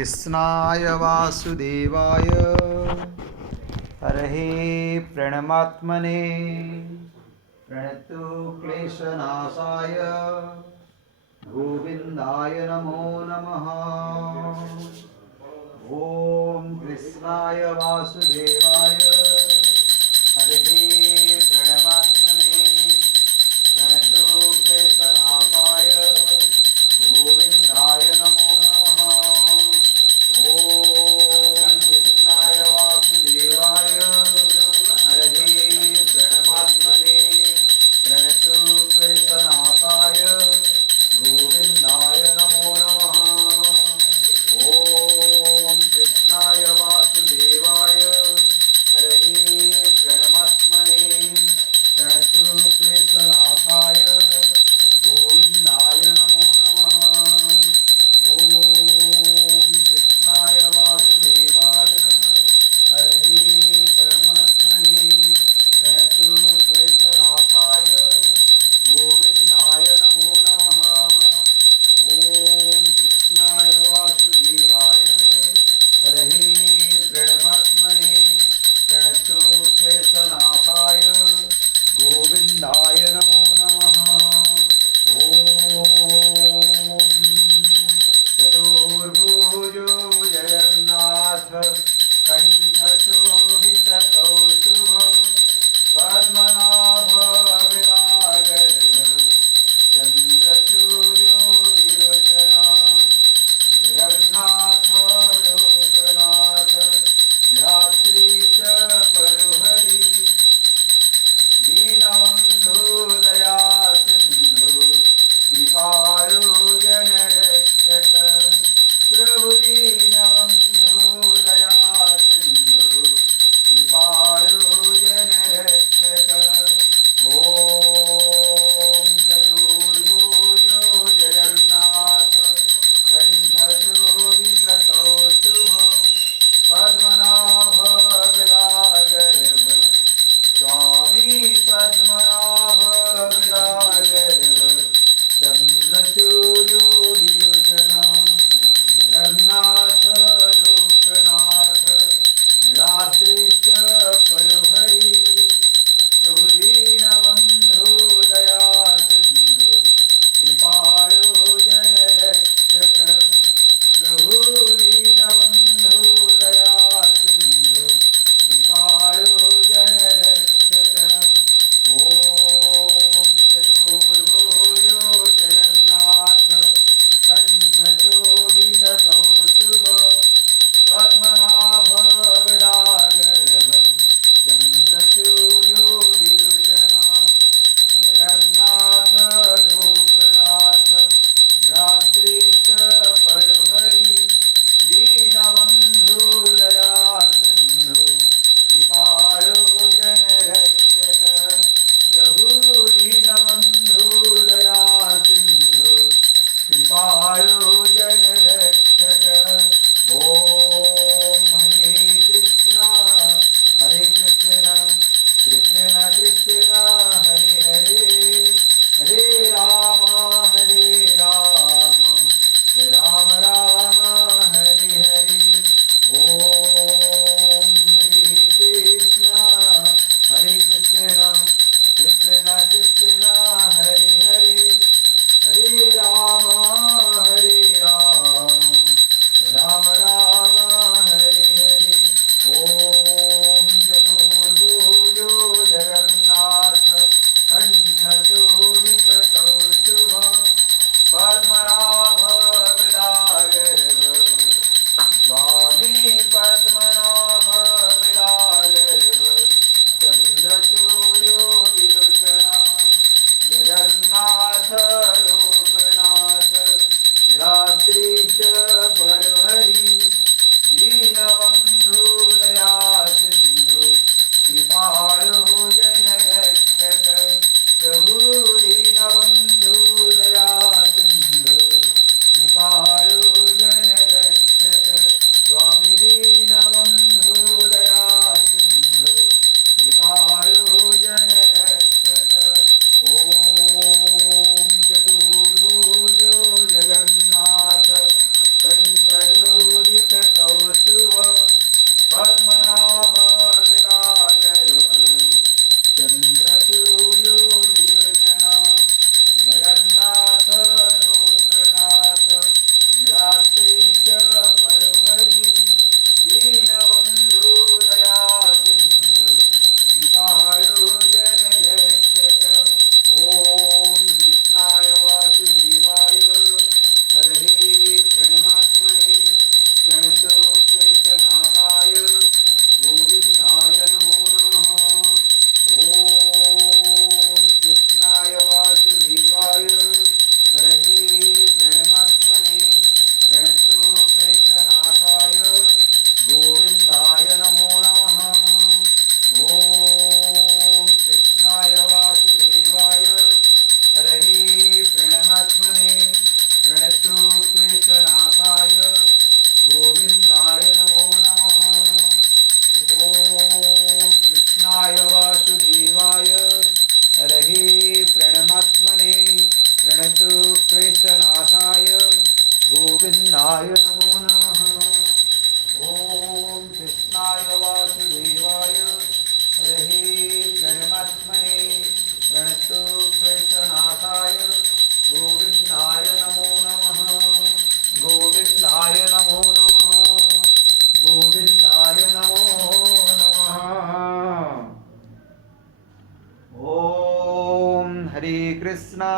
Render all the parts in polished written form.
कृष्णाय वासुदेवाय हरहे प्रणमात्मने प्रणतु क्लेशनाशाय गोविन्दाय नमो नमः। ॐ कृष्णाय वासुदेवाय हरहे प्रणमात्मने प्रणतु क्लेशनाशाय गोविन्दाय नमो नमः। ॐ कृष्णाय वासुदेवाय हरहे प्रणमात्मने प्रणतु क्लेशनाशाय गोविन्दाय नमो नमः। ॐ कृष्णाय वासुदेवाय हरहे प्रणमात्मने प्रणतो क्लेशनाशाय गोविन्दाय नमो नमः। ॐ कृष्णाय वासुदेवाय हरये प्रणमात्मने प्रणतो क्लेशनाशाय गोविन्दाय नमो नमः। गोविन्दाय नमो नमः। गोविन्दाय नमो नमः। ॐ हरे कृष्णा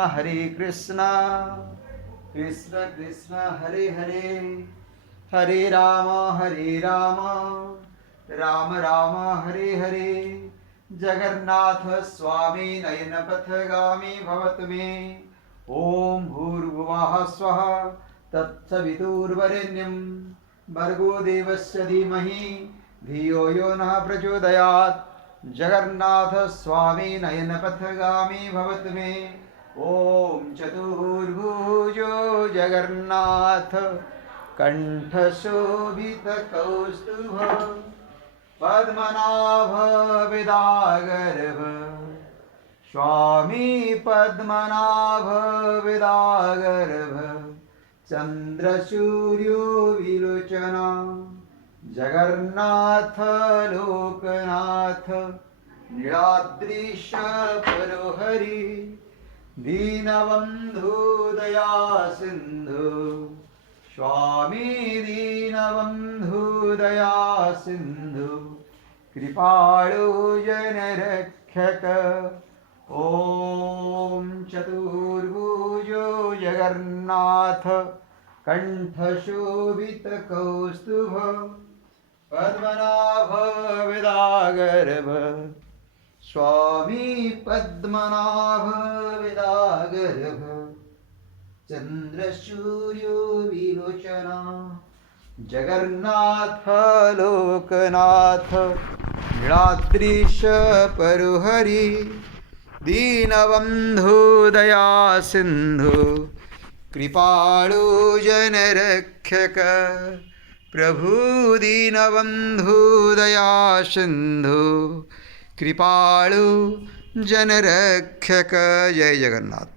कृष्ण कृष्ण हरे हरे हरे राम राम राम हरे हरे। जगन्नाथ स्वामी नयनपथगामी भवतु मे। ॐ भूर्भुवः स्वः तत्सवितुर्वरेण्यं भर्गो देवस्य धीमहि धियो यो नः प्रचोदयात्। जगन्नाथ स्वामी नयनपथगामी भवतु मे। ॐ चतुर्भुजो जगन्नाथ कंठशोभितकौस्तुभ पद्मनाभ विदागर्भ स्वामी पद्मनाभ विदागर्भ चंद्रसूर्यो विलोचना जगन्नाथ लोकनाथ नीलाद्रीश परोहरि दीनबन्धु दया सिन्धु स्वामी दीनबन्धु दया सिन्धु कृपाळु जनरक्षक। ॐ चतुर्भुजो जगन्नाथ कंठशोभितकौस्तुभ पद्मनाभ विदागर्भ स्वामी पद्मनाभ विदागर्भ चंद्रसूर्यो विलोचना जगन्नाथ लोकनाथ नीलाद्रीश परुहरि दीनबन्धु दया सिन्धु कृपाळु जनरक्षक। प्रभु दीनबन्धु दया सिन्धु कृपाळु जनरक्षक। जय जगन्नाथ।